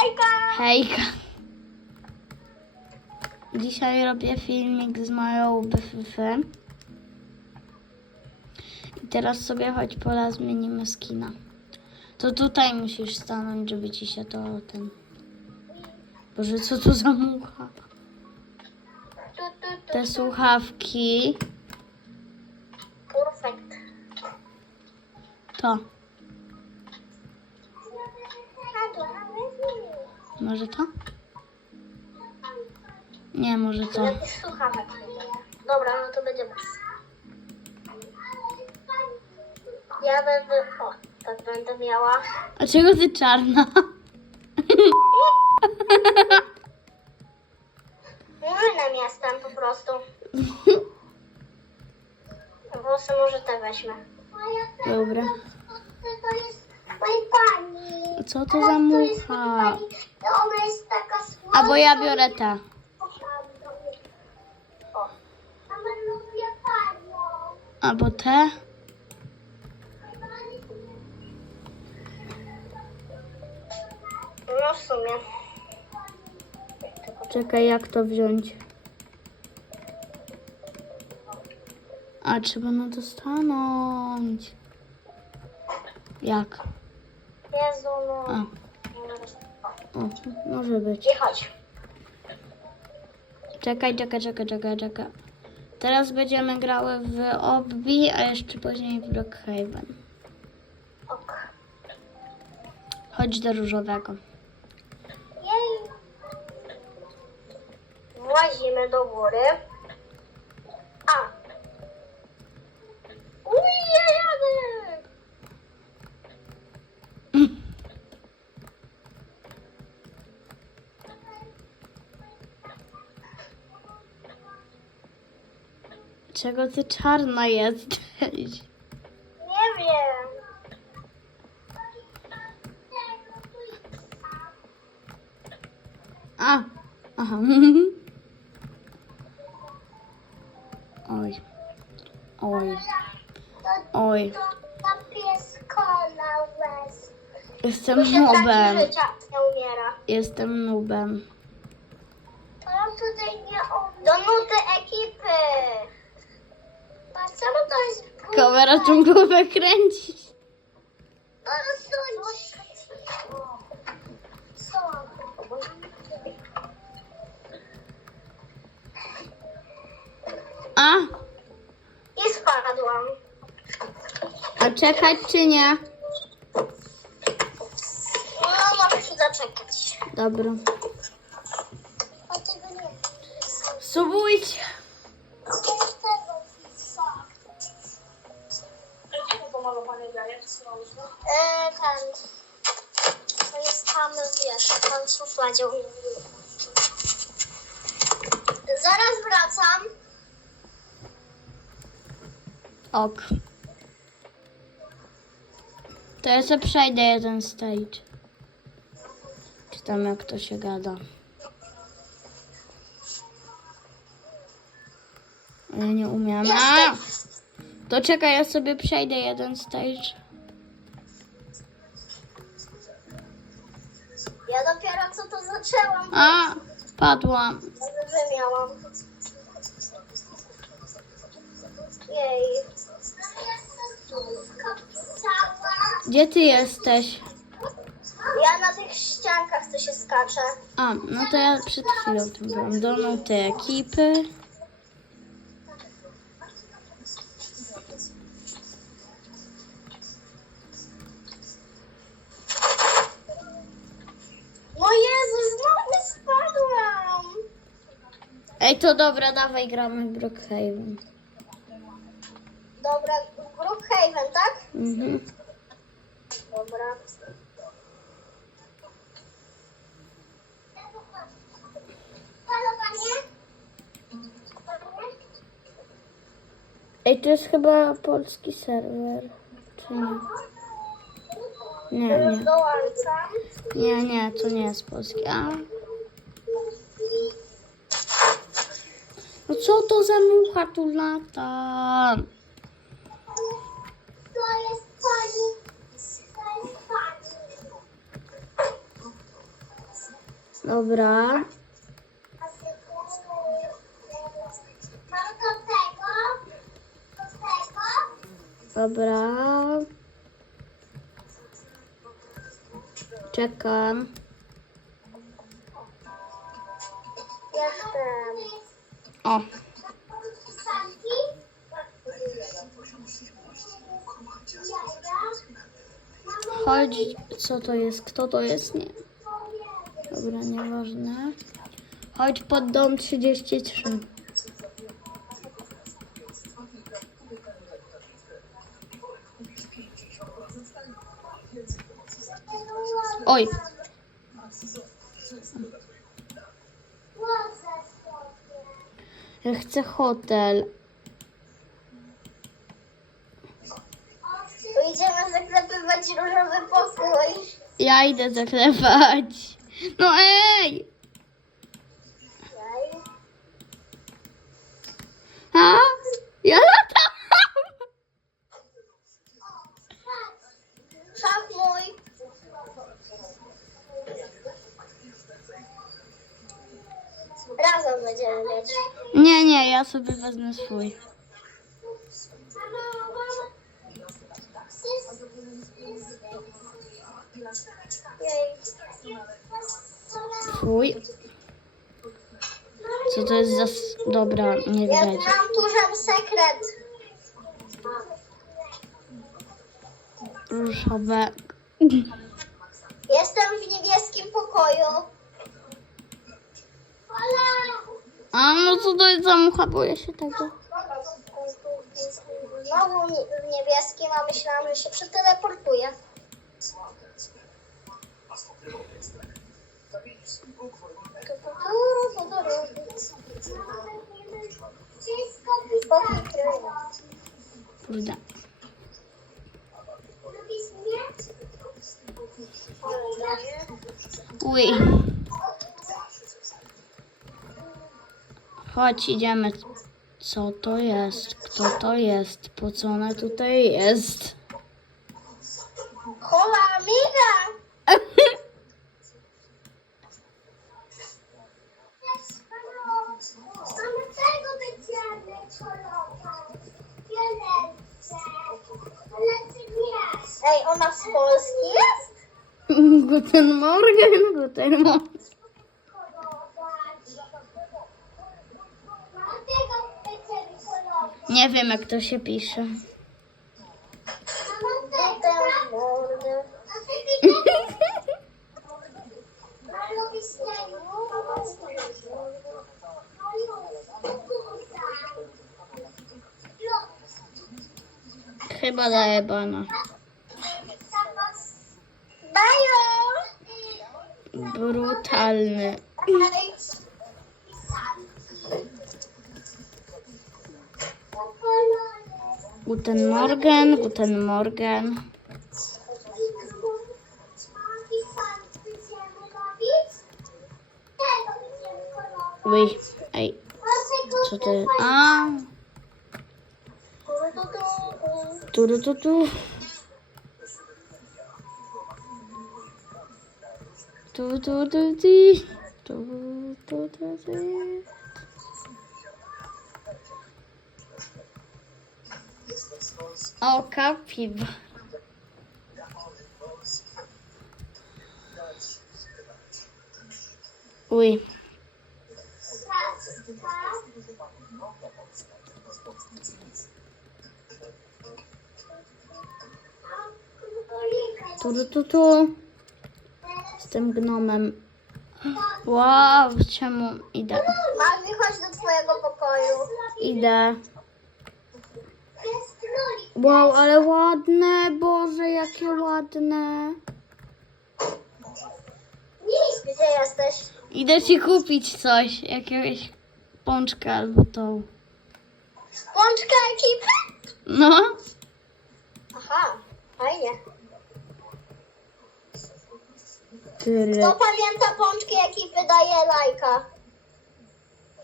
Hejka! Hejka. Dzisiaj robię filmik z moją BFF. I teraz sobie choć pola zmienimy skina. To tutaj musisz stanąć, żeby ci się to ten... Boże, co to za mucha? Tu, tu, tu. Te słuchawki. Perfekt. To. Może to? Nie, może to. Słuchawek. Dobra, no to będzie bez. Ja będę... O, tak będę miała. A czego ty czarna? Młynem jestem po prostu. Włosy może te weźmę. Dobra. Pani. A co to za mucha? Ona jest taka słodka. Ja biorę panią. Albo te. No w sumie. Czekaj, jak to wziąć? A, trzeba na to stanąć. Jak? Jezu, no. A, o, może być. I chodź. Czekaj, czekaj, czekaj, czekaj, czekaj. Teraz będziemy grały w Obbi, a jeszcze później w Brookhaven. Ok. Chodź do różowego. Jej. Włazimy do góry. A. Uj, ja jadę. Czego ty czarna jesteś? Nie wiem. A, aha. Oj. Oj. Oj. Jestem nubem. Jestem nubem. To ja tutaj nie umiem. Do nuty ekipy. Co to jest? Kamera ciągle kręci. Co? A, I spadłam. a czekać czy nie? No, mogę się zaczekać. Dobra. A tego nie. Subujcie. Szufladzie. Zaraz wracam. Ok. To ja sobie przejdę jeden stage. Czy tam jak to się gada. Ja nie umiem. A! To czekaj, ja sobie przejdę jeden stage. Zaczęłam. A! Padłam. Że miałam. Jej. Gdzie ty jesteś? Ja na tych ściankach to się skaczę. A, no to ja przed chwilą tam byłam. Doną te ekipy. Ej, to dobra, dawaj gramy w Brookhaven. Dobra, Brookhaven, tak? Mhm. Dobra. Ej, to jest chyba polski serwer. Czy nie? Nie, nie. Nie, nie, to nie jest polski. A. No co to za mucha tu lata? To jest pani. To jest pani. Dobra. Mam do tego. Do tego. Dobra. Czekam. Chodź. Co to jest? Kto to jest? Nie. Dobra, nieważne. Chodź pod dom 33. Oj, ja chcę hotel. To zaklepywać różowy pokój. Ja idę zaklepać. No ej! A? Ja latam! Szaf mój. Razem będziemy mieć. Nie, nie, ja sobie wezmę swój. Swój. Co to jest za... Dobra, nie Ja widać. mam dużo sekret. Różowe. Jestem w niebieskim pokoju. A no co to jest za mucha? Boję się tego. Znowu w niebieskim, a myślałam, że się przeteleportuje. Kurde. Uj. Chodź, idziemy. Co to jest? Kto to jest? Po co ona tutaj jest? Hola, amiga! Mamy tego będziemy kolorować. Fiolecie. Fiolecie nie. Ej, ona z Polski jest? Guten Morgen, guten Morgen. Nie wiem, jak to się pisze. Chyba bana. Brutalny. Guten Morgen, guten Morgen. Uj, ej, co jest? A, tu, tu, tu, tu. O, kapiba. Uj, tu, tu, tu, tu. Z tym gnomem. Wow, czemu idę? Magdy, chodź do twojego pokoju. Idę. Wow, ale ładne, Boże, jakie ładne. Gdzie jesteś? Idę ci kupić coś, jakiegoś pączka albo tą. Pączka ekipy? No, Aha, fajnie. Kto pamięta pączki ekipy daje lajka.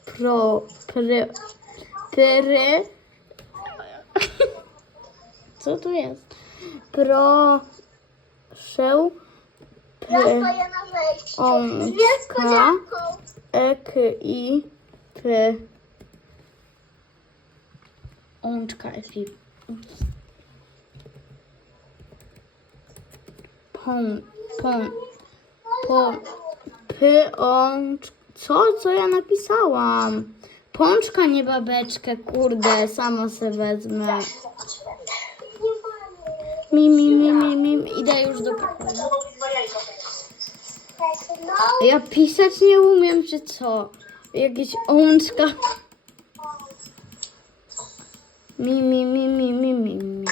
pro, pry, pyry. Co tu jest? Proszę Ja stoję na wejściu. Z niespodzianką. E, K, I, P. Łączka, F, I. Pą, pą, po, P, łącz, co? Co ja napisałam? Pączka, nie babeczkę, kurde, sama se wezmę. Mi, mi, mi, mi, mi, idę już do pokoju. Ja pisać nie umiem, czy co? Jakieś łączka. Mi, mi, mi, mi, mi, mi, mi.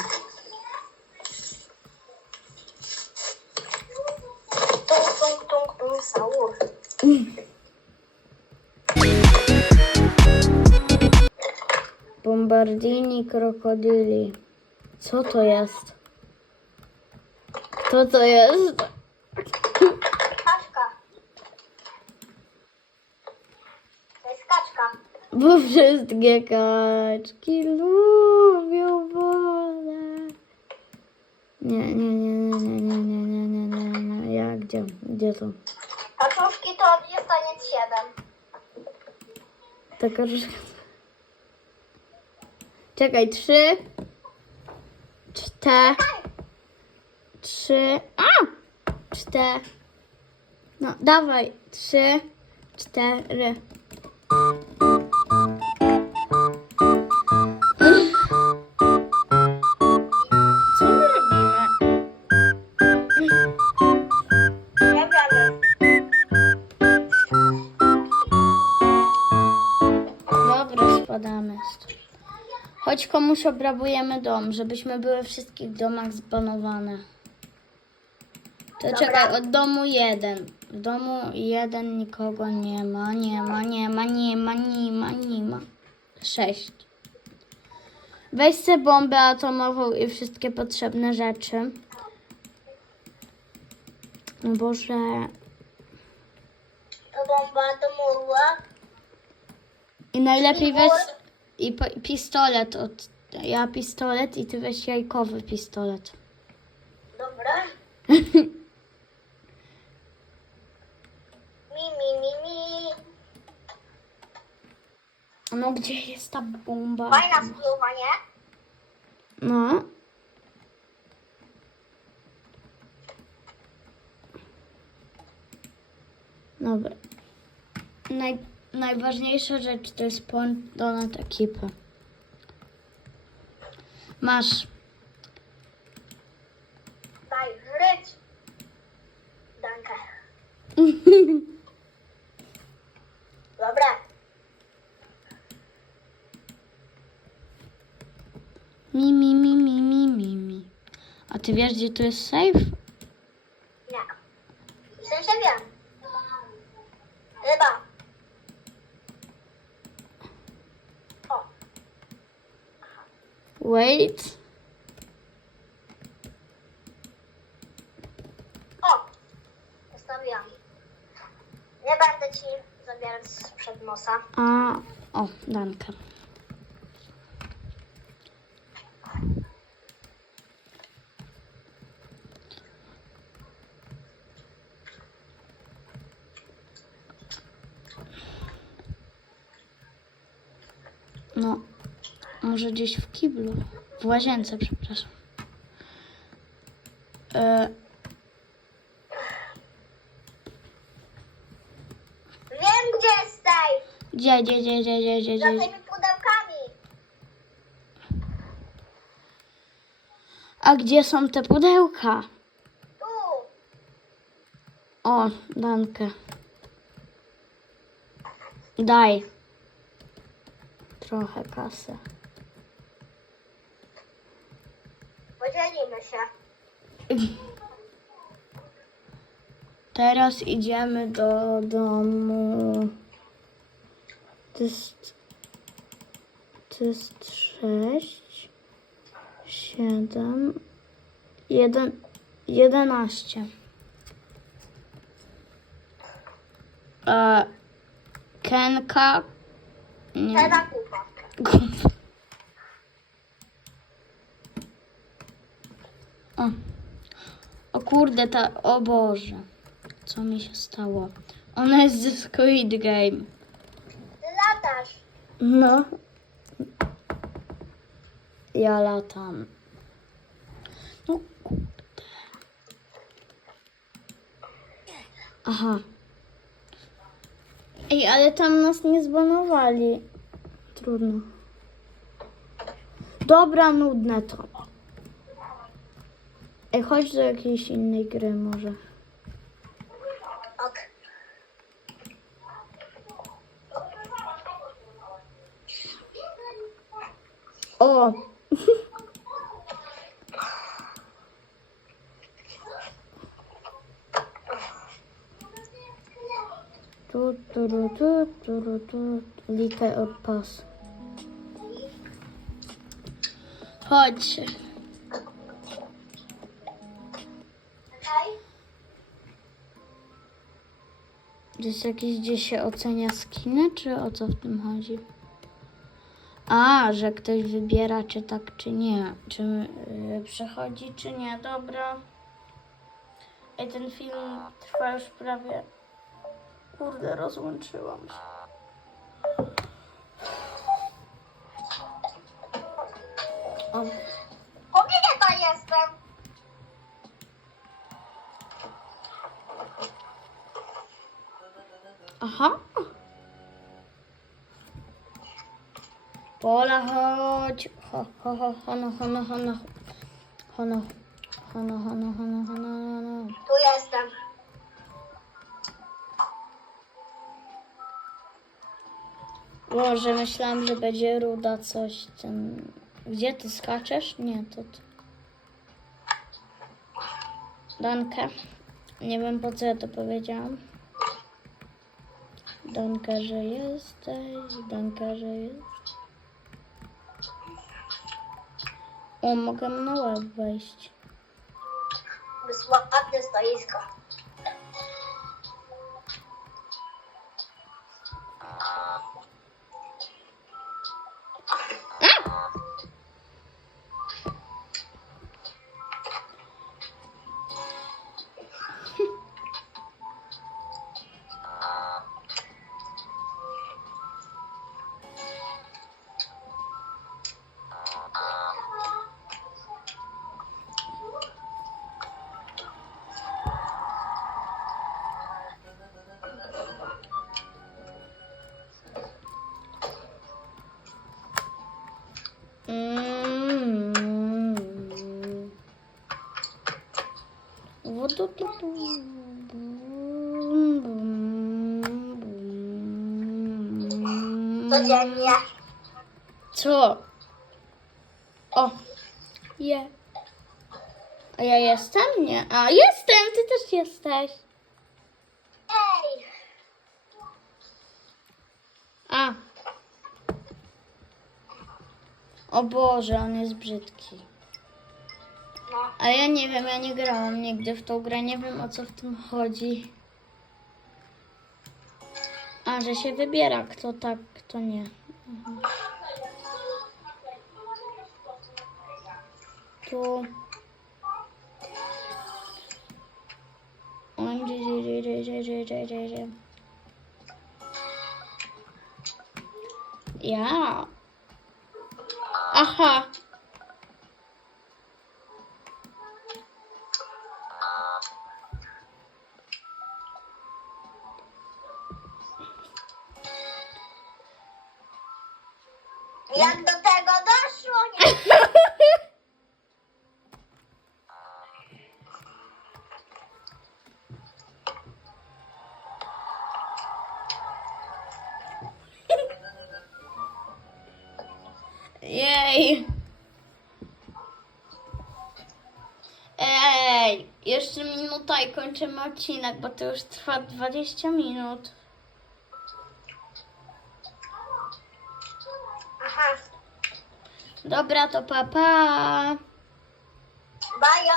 Bombardini krokodyli. Co to jest? Co to jest? Kaczka. To jest kaczka. Bo wszystkie kaczki lubią wodę. Nie, nie, nie, nie, nie, nie, nie, nie, nie, nie, nie. Ja gdzie? Gdzie to? Kaczuszki to jest taniec 7. Taka rzecz. Czekaj, trzy. Cztery. Trzy. A! Cztery. No, dawaj. Trzy. Cztery. Chodź komuś obrabujemy dom, żebyśmy były w wszystkich domach zbanowane. To Dobra. czekaj, od domu jeden. W domu jeden nikogo nie ma, nie ma, nie ma, nie ma, nie ma, nie ma. Sześć. Weź sobie bombę atomową i wszystkie potrzebne rzeczy. No Boże, To bomba domowa. I najlepiej weź i po, pistolet od. Ja pistolet i ty weź jajkowy pistolet. Dobra. Mi, mi, mi, mi. No gdzie jest ta bomba? Fajna spluwa, nie? No. Dobra. Naj, najważniejsza rzecz to jest ponad ekipy. Masz. Daj żyć. Dankę. Dobra. Mi, mi, mi, mi, mi, mi, mi. A ty wiesz, gdzie tu jest safe? Nie. W sensie wiem. Chyba. O. Wait. O. Postawiłam. Nie będę ci zabierać sprzed nosa. A, o, danka. No, może gdzieś w kiblu. W łazience, przepraszam. E, Wiem, gdzie jesteś. Gdzie, gdzie, gdzie, gdzie, gdzie, gdzie, Za gdzie? tymi pudełkami. A gdzie są te pudełka? Tu. O, dankę. Daj. Trochę kasy. Podzielimy się. Teraz idziemy do domu. To jest. To jest sześć, siedem, jeden, jedenaście. E, Kenka. Nie. Teraz kupa. O. o kurde, ta. O Boże. co mi się stało. Ona jest ze Squid Game. No. Ja latam. No kurde. Aha. Ej, ale tam nas nie zbanowali. Trudno. Dobra, nudne to. Ej, chodź do jakiejś innej gry może. Ok. O! Tu, tu, tu, tu, tu. Litaj od pas. Chodź. Jest jakieś, gdzie się ocenia skiny, czy o co w tym chodzi? A, że ktoś wybiera, czy tak, czy nie. Czy yy, przechodzi, czy nie. Dobra. Ej, ten film trwa już prawie... Kurde, rozłączyłam się. To jestem. aha. Pola, chodź. Ho, ho, ho, hono, hono, hono. Hono, hono, hono, hono, hono, hono. Tu jestem. Może myślałam, że będzie ruda coś. Ten... Gdzie ty skaczesz? Nie, to ty. Dankę. Nie wiem po co ja to powiedziałam. Danka, że jesteś. Danka, że jest. O, mogę na łeb wejść. Wysłane stoisko. Tu tu. Codziennie. Co? O. Je. A ja jestem? Nie. A jestem, ty też jesteś. Ej. A. O Boże, on jest brzydki. No. A ja nie wiem, ja nie grałam nigdy w tą grę, nie wiem o co w tym chodzi. A, że się wybiera kto tak, kto nie. Mhm. Tu. On, dzie, i kończymy odcinek, bo to już trwa 20 minut. Aha. Dobra, to papa. Pa. Bajo.